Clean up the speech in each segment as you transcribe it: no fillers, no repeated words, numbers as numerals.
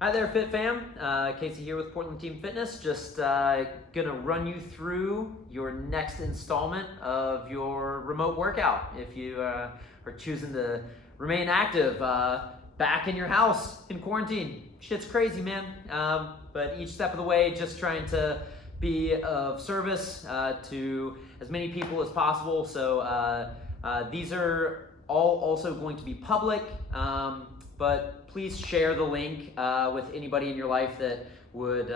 Hi there, Fit Fam. Casey here with Portland Team Fitness. Just gonna run you through your next installment of your remote workout. If you are choosing to remain active back in your house in quarantine, shit's crazy, man. But each step of the way, just trying to be of service to as many people as possible. So these are all also going to be public. But please share the link with anybody in your life that would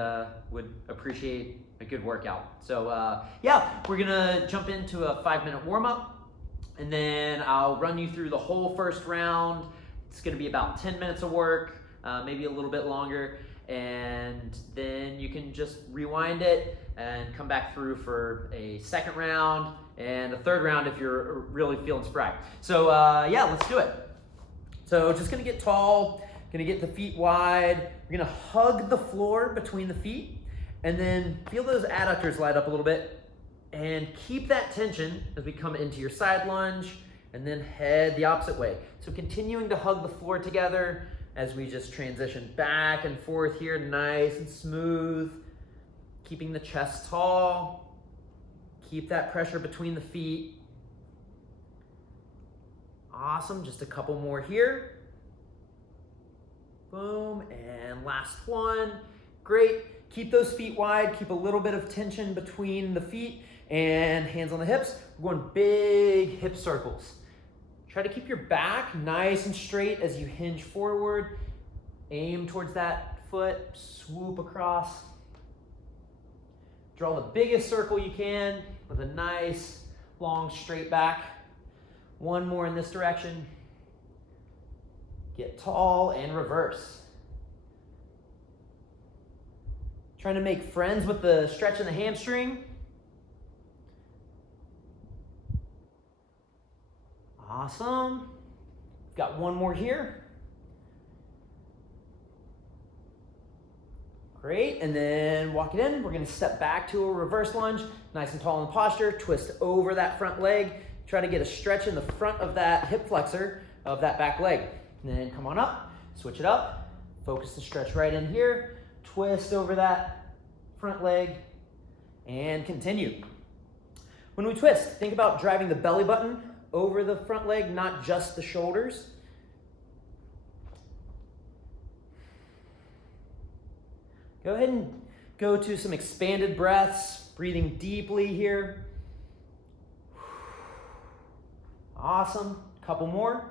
appreciate a good workout. So yeah, we're gonna jump into a 5-minute warm-up, and then I'll run you through the whole first round. It's gonna be about 10 minutes of work, maybe a little bit longer, and then you can just rewind it and come back through for a second round and a third round if you're really feeling spry. So yeah, let's do it. So just gonna get tall, gonna get the feet wide. We're gonna hug the floor between the feet, and then feel those adductors light up a little bit, and keep that tension as we come into your side lunge, and then head the opposite way. So continuing to hug the floor together as we just transition back and forth here, nice and smooth, keeping the chest tall, keep that pressure between the feet. Awesome, just a couple more here. Boom, and last one. Great, keep those feet wide, keep a little bit of tension between the feet and hands on the hips. We're going big hip circles. Try to keep your back nice and straight as you hinge forward. Aim towards that foot, swoop across. Draw the biggest circle you can with a nice, long, straight back. One more in this direction. Get tall and reverse. Trying to make friends with the stretch in the hamstring. Awesome. Got one more here. Great, and then walk it in. We're gonna step back to a reverse lunge, nice and tall in the posture, twist over that front leg. Try to get a stretch in the front of that hip flexor of that back leg. And then come on up, switch it up, focus the stretch right in here, twist over that front leg, and continue. When we twist, think about driving the belly button over the front leg, not just the shoulders. Go ahead and go to some expanded breaths, breathing deeply here. Awesome, couple more.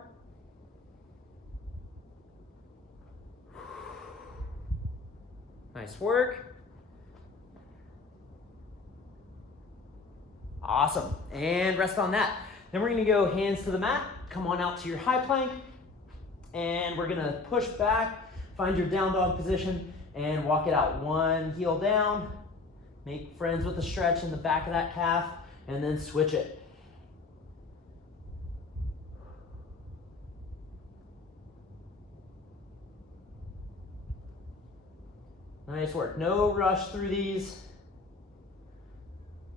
Nice work. Awesome, and rest on that. Then we're gonna go hands to the mat, come on out to your high plank, and we're gonna push back, find your down dog position, and walk it out. One heel down, make friends with the stretch in the back of that calf, and then switch it. Nice work. No rush through these.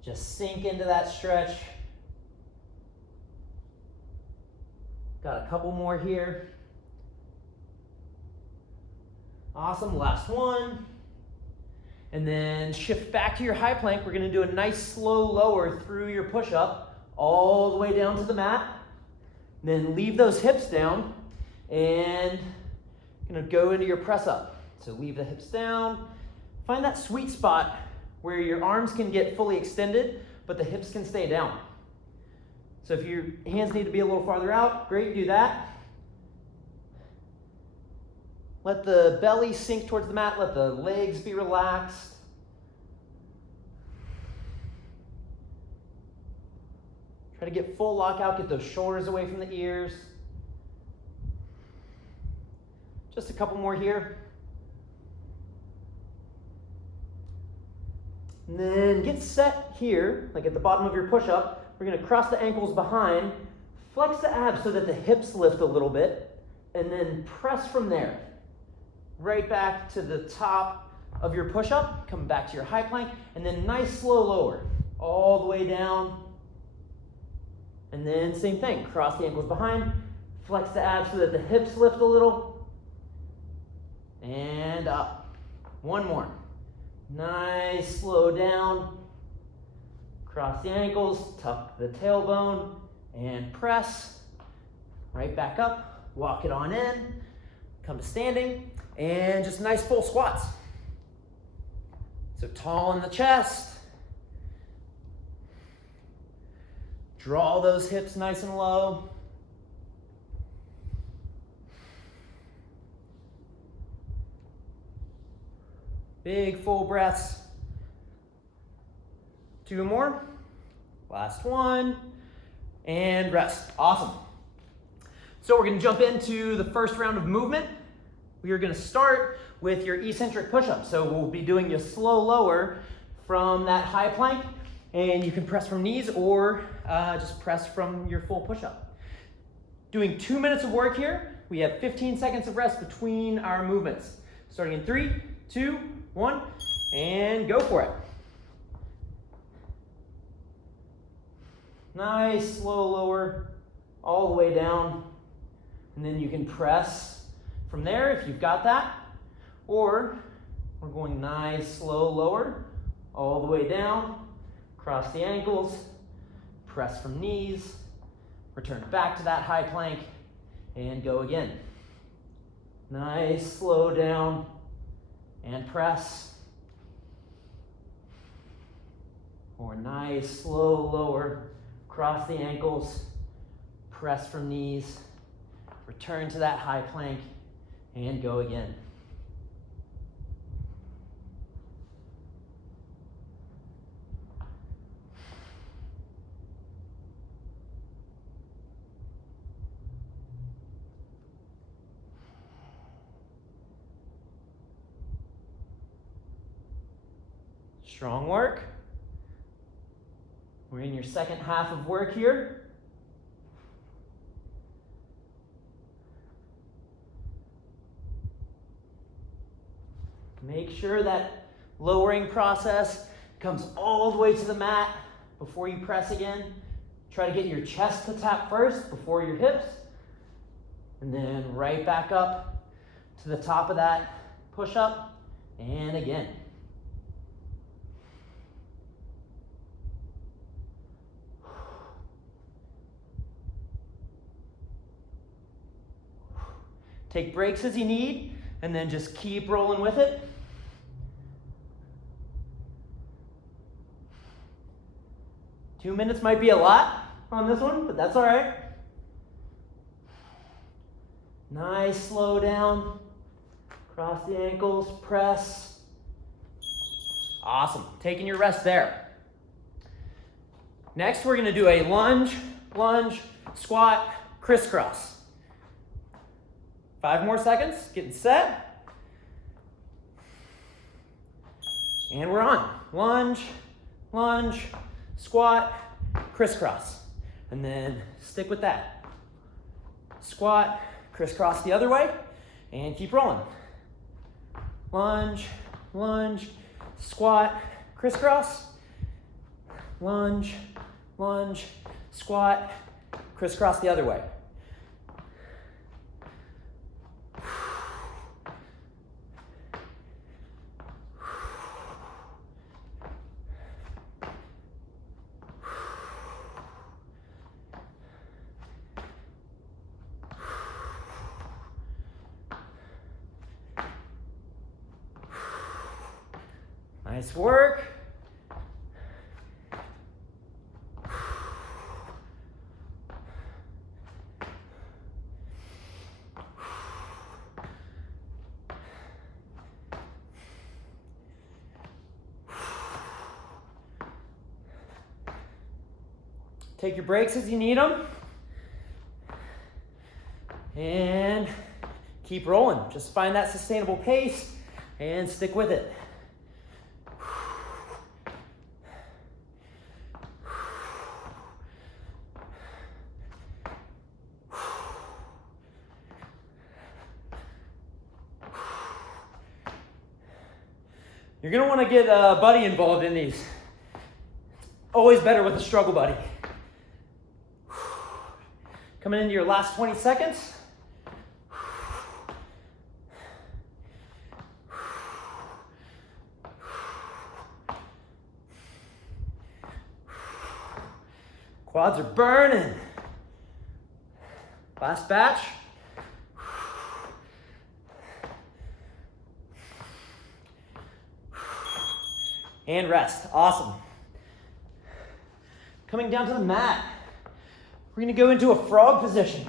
Just sink into that stretch. Got a couple more here. Awesome. Last one. And then shift back to your high plank. We're going to do a nice slow lower through your push-up all the way down to the mat. Then leave those hips down and going to go into your press-up. So leave the hips down. Find that sweet spot where your arms can get fully extended, but the hips can stay down. So if your hands need to be a little farther out, great, do that. Let the belly sink towards the mat. Let the legs be relaxed. Try to get full lockout, get those shoulders away from the ears. Just a couple more here. And then get set here, like at the bottom of your push-up. We're gonna cross the ankles behind, flex the abs so that the hips lift a little bit, and then press from there. Right back to the top of your push-up, come back to your high plank, and then nice slow lower, all the way down. And then same thing, cross the ankles behind, flex the abs so that the hips lift a little, and and up. One more. Nice, slow down. Cross the ankles, tuck the tailbone, and press. Right back up, walk it on in, come to standing, and just nice full squats. So tall in the chest. Draw those hips nice and low. Big full breaths. 2 more. Last one. And rest. Awesome. So we're going to jump into the first round of movement. We are going to start with your eccentric push-up. So we'll be doing a slow lower from that high plank. And you can press from knees or just press from your full push-up. Doing 2 minutes of work here. We have 15 seconds of rest between our movements. Starting in 3, 2, 1, and go for it. Nice, slow lower, all the way down. And then you can press from there if you've got that. Or we're going nice, slow lower, all the way down. Cross the ankles, press from knees, return back to that high plank, and go again. Nice, slow down, and press. Or nice, slow lower, cross the ankles, press from knees, return to that high plank, and go again. Strong work. We're in your second half of work here. Make sure that lowering process comes all the way to the mat before you press again. Try to get your chest to tap first before your hips. And then right back up to the top of that push-up. And again. Take breaks as you need, and then just keep rolling with it. Two minutes might be a lot on this one, but that's all right. Nice, slow down. Cross the ankles, press. Awesome, taking your rest there. Next, we're gonna do a lunge, squat, crisscross. 5 more seconds, getting set. And we're on. Lunge, squat, crisscross. And then stick with that. Squat, crisscross the other way, and keep rolling. Lunge, squat, crisscross. Lunge, squat, crisscross the other way. Nice work. Take your breaks as you need them. And keep rolling. Just find that sustainable pace and stick with it. You're going to want to get a buddy involved in these. Always better with a struggle buddy. Coming into your last 20 seconds. Quads are burning. Last batch. And rest. Awesome. Coming down to the mat. We're going to go into a frog position.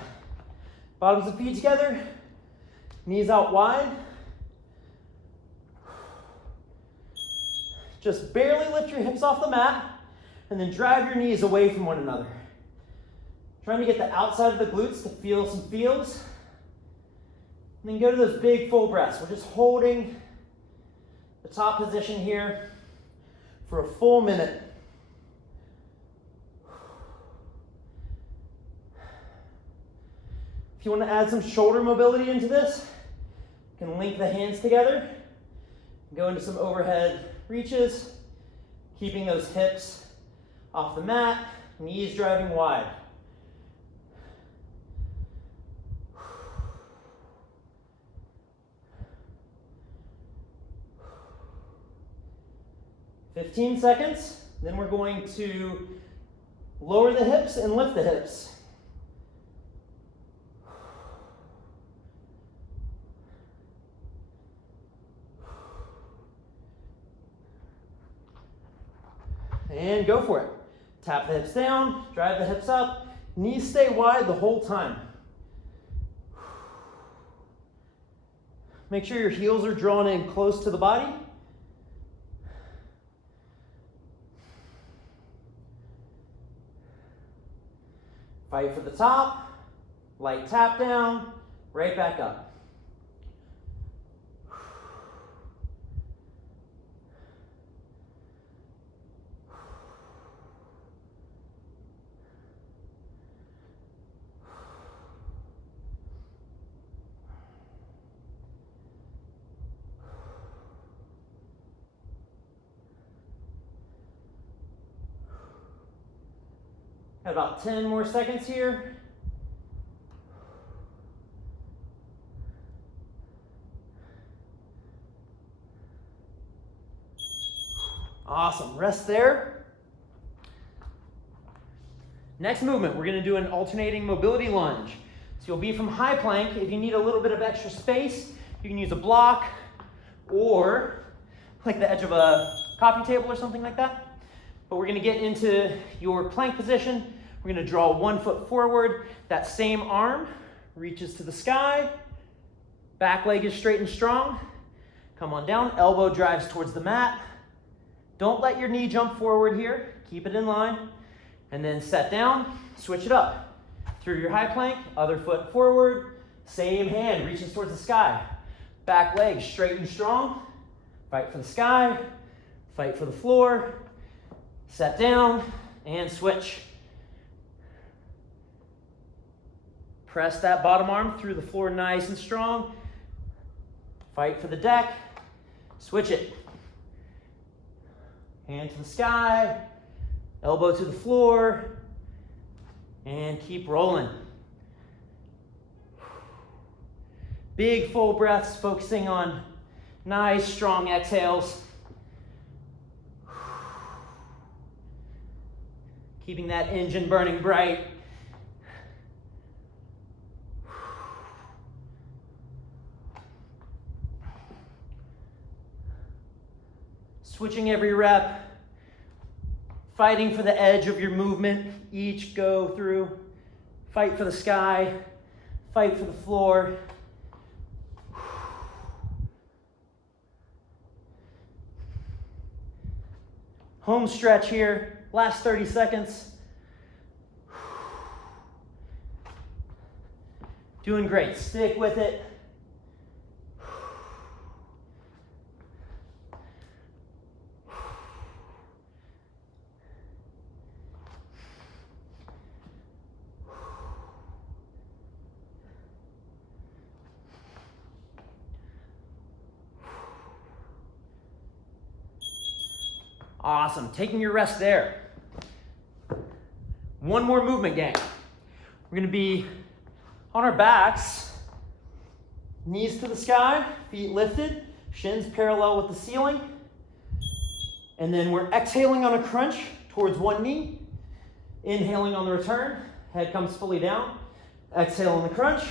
Bottoms of feet together. Knees out wide. Just barely lift your hips off the mat and then drive your knees away from one another. Trying to get the outside of the glutes to feel some feels. And then go to those big full breaths. We're just holding the top position here for a full minute. If you want to add some shoulder mobility into this, you can link the hands together, go into some overhead reaches, keeping those hips off the mat, knees driving wide. "15 seconds, then we're going to lower the hips and lift the hips. And go for it. Tap the hips down, drive the hips up, knees stay wide the whole time. Make sure your heels are drawn in close to the body. Fight for the top, light tap down, right back up. Got about 10 more seconds here. Awesome, rest there. Next movement, we're gonna do an alternating mobility lunge. So you'll be from high plank. If you need a little bit of extra space, you can use a block or like the edge of a coffee table or something like that. But we're gonna get into your plank position. We're gonna draw 1 foot forward. That same arm reaches to the sky. Back leg is straight and strong. Come on down, elbow drives towards the mat. Don't let your knee jump forward here. Keep it in line. And then set down, switch it up. Through your high plank, other foot forward. Same hand reaches towards the sky. Back leg straight and strong. Fight for the sky, fight for the floor. Set down and switch. Press that bottom arm through the floor nice and strong. Fight for the deck. Switch it. Hand to the sky, elbow to the floor, and keep rolling. Big full breaths, focusing on nice strong exhales. Keeping that engine burning bright. Switching every rep. Fighting for the edge of your movement. Each go through. Fight for the sky. Fight for the floor. Home stretch here. Last 30 seconds. Doing great. Stick with it. Awesome. Taking your rest there. One more movement, gang. We're going to be on our backs, knees to the sky, feet lifted, shins parallel with the ceiling. And then we're exhaling on a crunch towards one knee. Inhaling on the return, head comes fully down. Exhale on the crunch.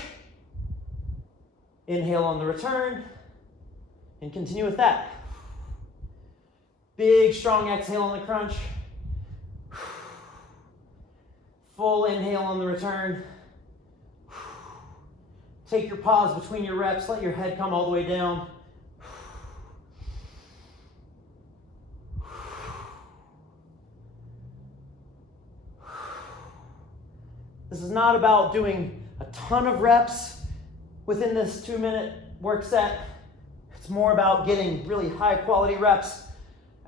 Inhale on the return, and continue with that. Big, strong exhale on the crunch. Full inhale on the return. Take your pause between your reps. Let your head come all the way down. This is not about doing a ton of reps within this 2-minute work set. It's more about getting really high quality reps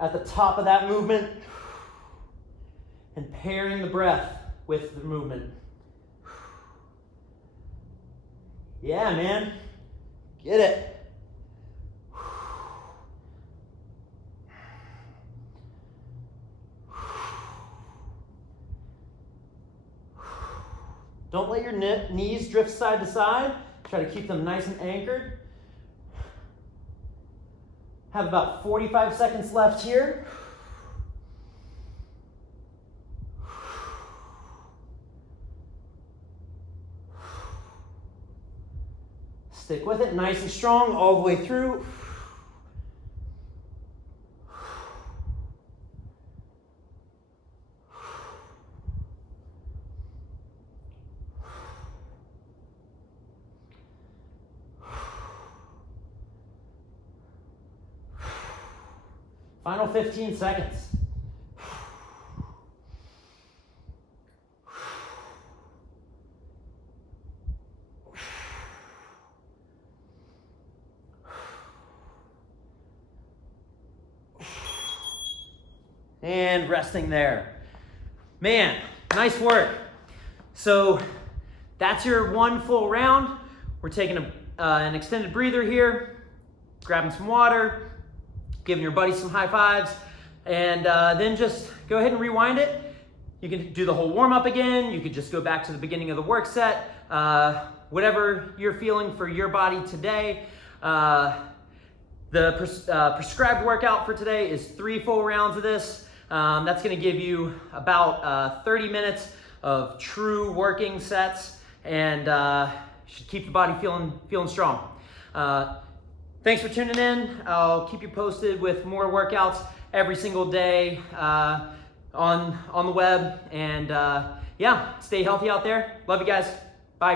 at the top of that movement and pairing the breath with the movement. Yeah, man. Get it. Don't let your knees drift side to side. Try to keep them nice and anchored. Have about 45 seconds left here. Stick with it, nice and strong all the way through. Final 15 seconds. And resting there. Man, nice work. So that's your one full round. We're taking an extended breather here, grabbing some water, giving your buddy some high fives, and then just go ahead and rewind it. You can do the whole warm up again. You could just go back to the beginning of the work set. Whatever you're feeling for your body today. The prescribed workout for today is 3 full rounds of this. That's gonna give you about 30 minutes of true working sets, and should keep the body feeling strong. Thanks for tuning in. I'll keep you posted with more workouts every single day on the web. And yeah, stay healthy out there. Love you guys.